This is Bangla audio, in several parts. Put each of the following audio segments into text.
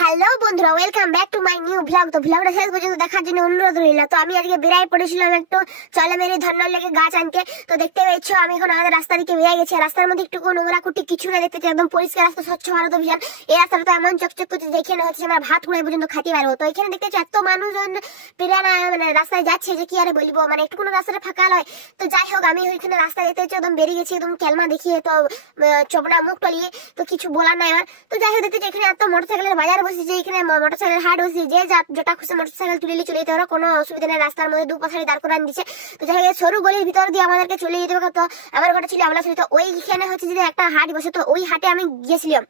হ্যালো বন্ধুরা, welcome back to my new blog. তো ব্লগটা শেষ পর্যন্ত দেখার জন্য অনুরোধ রইল। তো আমি আজকে বেরাই পড়েছিলাম একটু চলেমেরি ধর্নার লেগে গাছ আনতে। তো দেখতে পেয়েছো আমি এখন আমাদের রাস্তা দিকে বেরিয়ে গেছি। রাস্তার মধ্যে একটু নোংরা কুটি কিছু না, দেখতে একদম পরিষ্কার রাস্তা, স্বচ্ছ ভারত অভিযান। এই রাস্তাটা তো এমন চকচক করছে যেখানে হচ্ছে আমরা ভাত কুড়াই পর্যন্ত খাতে পারবো। তো এখানে দেখতে পাচ্ছি এত মানুষজন পেরানা মানে রাস্তায় যাচ্ছে যে কি আরে বলবো, মানে একটু কোনো রাস্তাটা ফাঁকা নয়। তো যাই হোক, আমি ওইখানে রাস্তা দেখতে পাচ্ছি একদম বেরিয়ে গেছি, একদম ক্যালমা দেখিয়ে তো চোপড়া মুখ টলিয়ে, তো কিছু বলার নাই আমার। তো যাই হোক দেখতে এখানে এত মোটরসাইকেলের বাজার বসেছে, এখানে মোটরসাইকেল হাট বসেছে, যে যেটা খুশি মোটরসাইকেল তুলে চলে যেতে পারো, কোনো অসুবিধা নেই। রাস্তার মধ্যে দু পাশে দাঁড় করান দিচ্ছে। তো যাই হোক সরু গলির ভিতর দিয়ে আমাদেরকে চলে যেতে হবে। তো আমার ঘরে ছিল আমরা তো ওইখানে হচ্ছে যদি একটা হাট বসে, তো ওই হাটে আমি গিয়েছিলাম,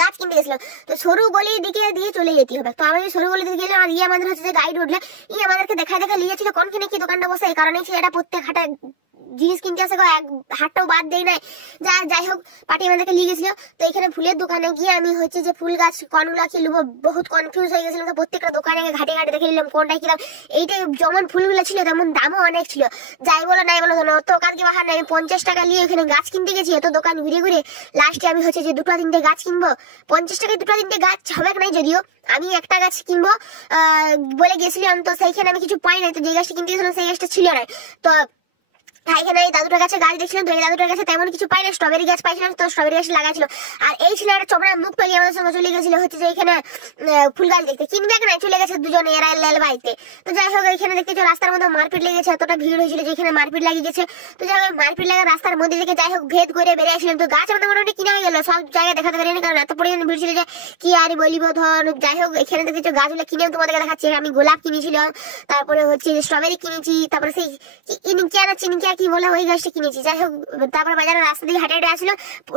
গাছ কিনতে গেছিলাম। তো সরু গলির দিকে দিয়ে চলে যেতে হবে। তো আমি সরু গলির দিকে গেলাম, আর আমাদের হচ্ছে যে গাইড উঠলে আমাদেরকে দেখা লিয়েছিল কোনখানে কি দোকানটা বসে। এই কারণে সেটা প্রত্যেক হাটে জিনিস কিনতে আসে, এক হাটটাও বাদ দেয় নাই। যাই হোক পার্টি আমাদেরকে নিয়ে গেছিল। তো এখানে ফুলের দোকানে গিয়ে আমি হচ্ছে যে ফুল গাছ কোনগুলা কি নেবো বহুত কনফিউজ হয়ে গেছিলাম। তো প্রত্যেকটা দোকানে ঘাটে ঘাটে দেখে নিলাম কোনটা কিলাম। এইটাই যেমন ফুলগুলো ছিল তেমন দামও অনেক ছিল। যাই বলো নাই বলো, অত কাজকে বাহার নাই। আমি 50 টাকা নিয়ে এখানে গাছ কিনতে গেছি, এত দোকান ঘুরে ঘুরে লাস্টে আমি হচ্ছে যে দুটো তিনটে গাছ কিনবো। 50 টাকায় দুটো তিনটে গাছ হবে নাই, যদিও আমি একটা গাছ কিনবো বলে গেছিলাম। তো সেইখানে আমি কিছু পাই নাই। তো যে গাছটা কিনতে গেছিলাম সেই গাছটা ছিল না। তো এখানে এই দাদুটার কাছে গাছ দেখছিলাম। তো এই দাদুটার কাছে তেমন কিছু পাই না, স্ট্রবেরি গাছ পাইছিলাম। তো স্ট্রবেরি গাছ লাগাইছিল। আর এই ছিল একটা চোপড়া মুখ পেয়ে আমাদের সঙ্গে চলে গেছিল হচ্ছে যে এখানে ফুল গাছ দেখতে, কিনবে না চলে গেছে দুজনে এরা লেল বাড়িতে। তো যাই হোক এখানে দেখতে রাস্তার মধ্যে মারপিট লেগেছে, এতটা ভিড় হয়েছিল যে এখানে মারপিট লাগিয়ে গেছে। তো যাই হোক মারপিট লাগা রাস্তার মধ্যে থেকে যাই হোক ভেদ করে বেরিয়ে আসলাম। তো গাছ আমাদের মোটামুটি কিনা হয়ে গেল, সব জায়গায় দেখাতে পারিনি কারণ এত পরিমাণে ভিড় ছিল যে কি আর বলিব। ধর যাই হোক এখানে দেখতে গাছগুলো কিনে তোমাদেরকে দেখাচ্ছি। আমি গোলাপ কিনেছিলাম, তারপরে হচ্ছে স্ট্রবেরি কিনেছি, তারপরে সেই চিনিকিয়া কি বলে ওই গাছটা কিনেছি। যাই হোক তারপরে বাজারে রাস্তা দিয়ে হাঁটে হাঁটে আসলো,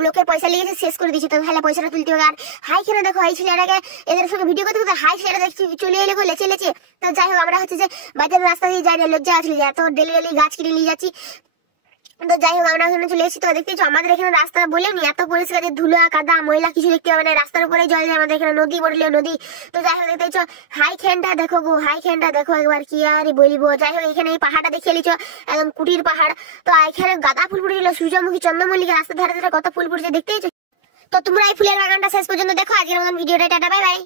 লোকের পয়সা লেগেছে শেষ করে দিচ্ছে। তো তাহলে পয়সাটা তুলতে হবে। আর হাই খেলে দেখো এই ছেলেটাকে এদের সঙ্গে ভিডিও করতে করতে হাই ছেলেটা দেখছি চলে এলে লেচে লেচে। তো যাই হোক আমরা হচ্ছে যে বাজারের রাস্তা দিয়ে যাই না, লজ্জা আসলে যে এত ডেলি ডেলি গাছ কিনে নিয়ে যাচ্ছি। তো যাই হোক আমরা ওখানে চলে এসেছি। তো দেখতেছো আমাদের এখানে রাস্তা বলেনি এত পরিষ্কার যে ধুলা কাদা ময়লা কিছু দেখতে হবে না, রাস্তার উপরে জল যায়। আমাদের এখানে নদী বললে নদী। তো যাই হোক দেখতেছো হাই খ্যানটা দেখো গো, হাই খ্যানটা দেখো একবার কি আর বলিব। যাই হোক এখানে এই পাহাড়টা দেখে নিচ্ছ, একদম কুটির পাহাড়। তো এখানে গাঁদা ফুল ফুটেছিল, সূর্যমুখী চন্দ্রমল্লিকা, রাস্তার ধারে ধারে কত ফুল ফুটেছে দেখতেছো। তো তোমরা এই ফুলের বাগানটা শেষ পর্যন্ত দেখো। আজকের মতন ভিডিওটা টাটা, বাই বাই।